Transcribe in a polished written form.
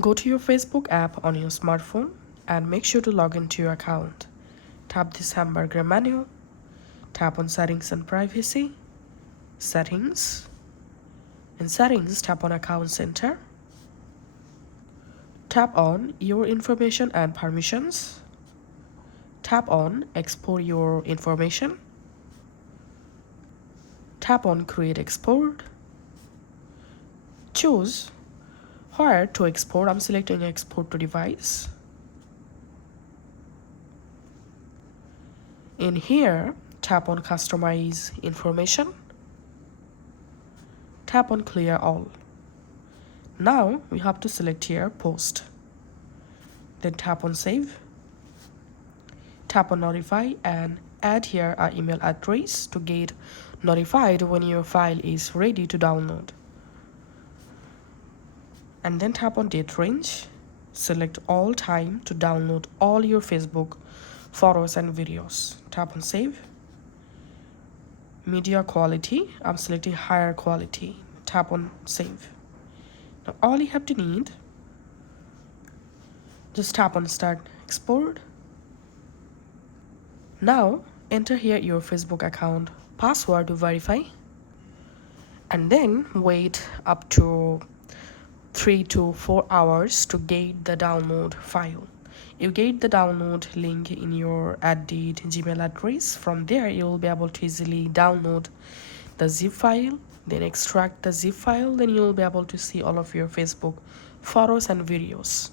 Go to your Facebook app on your smartphone and make sure to log into your account. Tap this hamburger menu, tap on Settings and Privacy, Settings. In Settings, tap on Account Center. Tap on Your Information and Permissions. Tap on Export Your Information. Tap on Create Export. Choose where to export. I'm selecting Export to Device. In here, tap on Customize Information. Tap on Clear All. Now we have to select here Post. Then tap on Save. Tap on Notify and add here our email address to get notified when your file is ready to download. And then tap on Date Range. Select all time to download all your Facebook photos and videos. Tap on Save. Media quality, I'm selecting higher quality. Tap on Save. Now all you have to need, just tap on Start Export. Now enter here your Facebook account password to verify, and then wait up to 3 to 4 hours to get the download file. You get the download link in your added Gmail address. From there you will be able to easily download the zip file, then extract the zip file, then you will be able to see all of your Facebook photos and videos.